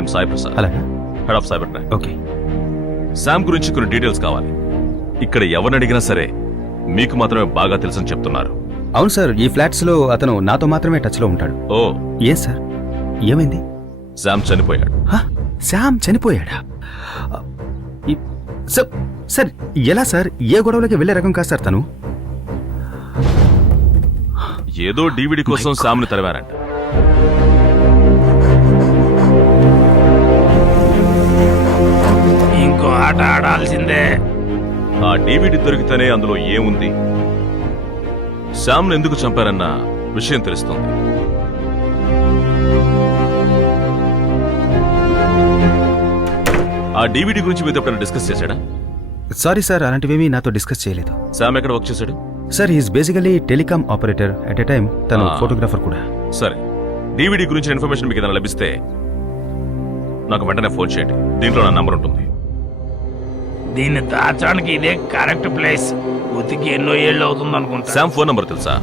I'm Sai Prasad, అలాగా, head of cyber crime. Okay. Sam గురించి కొన్ని డీటెయిల్స్ కావాలి. ఇక్కడ ఎవరిని అడిగినా సరే మీకు మాత్రమే బాగా తెలుసని చెప్తున్నారు. అవును సార్, ఈ ఫ్లాట్స్ లో అతను నాతో మాత్రమే టచ్ లో ఉంటాడు. ఓ, ఏ సార్, ఏమైంది? శామ్ చనిపోయాడు. శామ్ చనిపోయాడా? సార్ ఎలా సార్? ఏ గొడవలకి వెళ్ళే రకం కాదు సార్ తను. ఏదో డివిడి కోసం శామ్ని తరివారంట. ఇంకో ఆట ఆడాల్సిందే. ఆ డివిడి దొరికితేనే అందులో ఏముంది, శామ్ను ఎందుకు చంపారన్న విషయం తెలుస్తుంది. ఆ డివిడి గురించి మీతో ఎప్పుడైనా డిస్కస్ చేశాడా? సారీ సార్, అలాంటివేమీ నాతో డిస్కస్ చేయలేదు. శామ్ ఎక్కడ వర్క్ చేశాడు? Sir, he's basically telecom operator, at a time తను ఫోటోగ్రాఫర్ కూడా. సరే, డివిడి గురించి ఇన్ఫర్మేషన్ మీకు ఏదైనా లభిస్తే నాకు వెంటనే ఫోన్ చేయండి. దీంట్లో నా నంబర్ ఉంటుంది. దీన్ని దాచడానికి ఇదే కరెక్ట్ ప్లేస్. ఉతికి ఎన్నో ఏళ్ళు అవుతుంది అనుకుంటా. శామ్ ఫోన్ నంబర్ తెలుసా?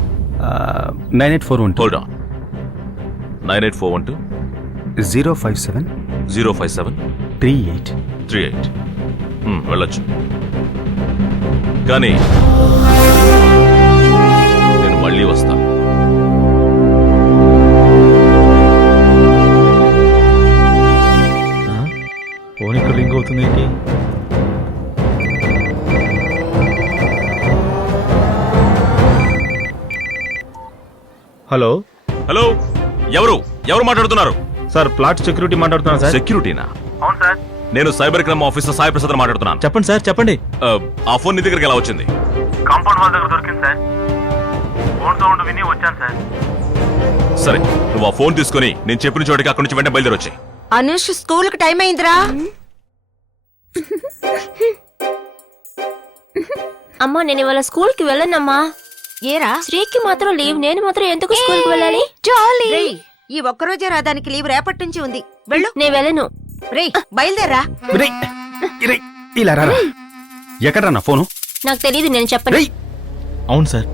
9841 హోల్డ్ ఆన్. 98412 057 057 38. 38. వెళ్ళొచ్చు, కానీ నేను మళ్ళీ వస్తాను. ఫోన్ ఇక్కడ రింగ్ అవుతుంది ఏంటి? హలో హలో, ఎవరు మాట్లాడుతున్నారు? సార్, ప్లాట్ సెక్యూరిటీ మాట్లాడుతున్నాను సార్. సెక్యూరిటీనా? అవును సార్. నేను cyber crime officer Sai Prasad మాట్లాడుతున్నాను. చెప్పండి సార్, చెప్పండి. ఆ ఫోన్ నీ దగ్గరికి ఎలా వచ్చింది? కాంపౌండ్ వాళ్ళ దగ్గర దొరికింది సార్. ఫోన్ సౌండ్ విని వచ్చాను సార్. సరే, నువ్వు ఆ ఫోన్ తీసుకుని నేను చెప్పిన చోటికి అక్కడి నుంచి వెంటనే బయలుదేరి వచ్చాయి. అనుష్, స్కూల్ కి టైం అయిందిరా. అమ్మా, నేను ఇవాళ స్కూల్ కి వెళ్ళనమ్మా. ఏరా? శ్రీకి మాత్రం లీవ్, నేను మాత్రం ఎందుకు స్కూల్ కి వెళ్ళాలి? రేయ్, ఈ ఒక్కరోజే రాదానికి లీవ్ రేపటి నుంచి ఉంది. వెళ్ళు. నేను వెళ్ళను. రేయ్, బయలుదేరా. ఇలా రారా. ఎక్కడ్రా నా ఫోను? నాకు తెలియదు, నేను చెప్పను. అవును సార్.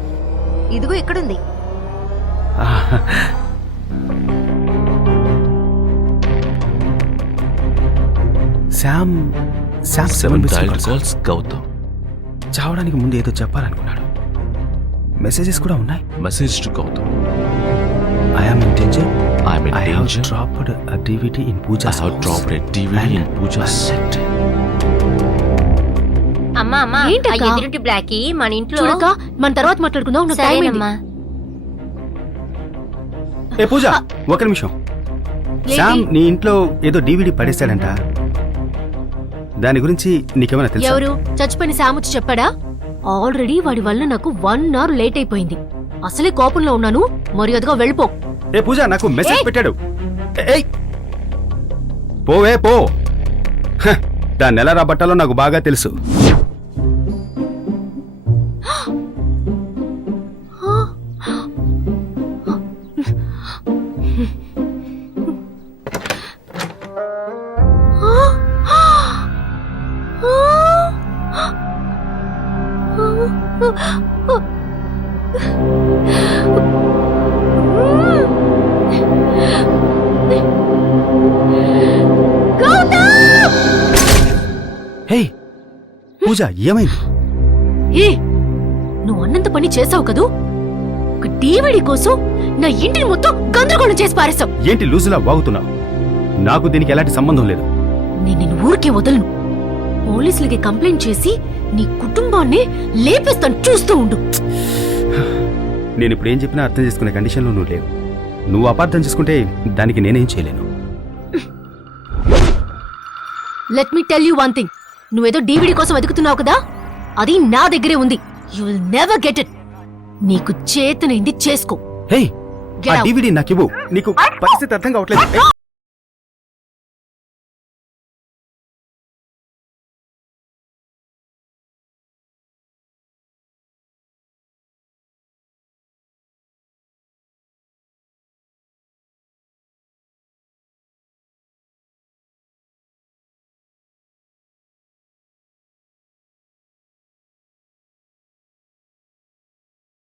ఇదిగో ఇక్కడుంది. Sam 7 dialed calls Gautam. చావడానికి ముందు ఏదో చెప్పాలనుకున్నాడు. మెసేజెస్ కూడా ఉన్నాయి. Message to Gautam. I am in danger. I am in I have danger. dropped a DVD in Pooja's I have house. dropped a DVD in Pooja's set. అమ్మా అమ్మా, ఆ ఏంటక్కా? ఎదురుటి బ్లాకీ మన ఇంట్లో. చూడక మన తర్వాత మాట్లాడుకుందాం. నాకు టైం అయింది. సరేనమ్మా. ఏ పూజ, ఒక నిమిషం. శామ్ నీ ఇంట్లో ఏదో DVD పడేశాడంట. దాని గురించి నీకేమైనా తెలుసా? ఎవరు? చచ్చిపోయిన సాముచ్చి చెప్పాడా? ఆల్రెడీ వాడి వల్ల నాకు 1 hour లేట్ అయిపోయింది. అసలే కోపంలో ఉన్నాను. మర్యాదగా వెళ్ళిపో. ఏ పూజ, నాకు మెసేజ్ పెట్టాడు. ఏయ్, పోవే పో. దాన్ని ఎలా రాబట్టాలో నాకు బాగా తెలుసు. హే పూజ, ఏమైంది? ఏ, నువ్వు అన్నంత పని చేసావు కదూ. ఒక DVD కోసం నా ఇంటిని మొత్తం గందరగోళం చేసి పారేశావు. ఏంటి లూజులా వాగుతున్నావు? నాకు దీనికి ఎలాంటి సంబంధం లేదు. నేను నిన్ను ఊరికే వదలను. పోలీసులకి కంప్లైంట్ చేసి నీ కుటుంబాన్ని లేపేస్తాను, చూస్తూ ఉండు. నేను ఇప్పుడు ఏం చెప్పినా అర్థం చేసుకునే కండిషన్లో నువ్వు లేవు. నువ్వు అపార్థం చేసుకుంటే దానికి నేనేం చేయలేను. Let me tell you one thing. నువ్వేదో DVD కోసం వెతుకుతున్నావు కదా, అది నా దగ్గరే ఉంది. You will never get it. నీకు చేతనైంది చేసుకో. హే, Get ఆ out. DVD నాకివ్వు. నీకు పరిస్థితి అర్థం కావట్లేదు.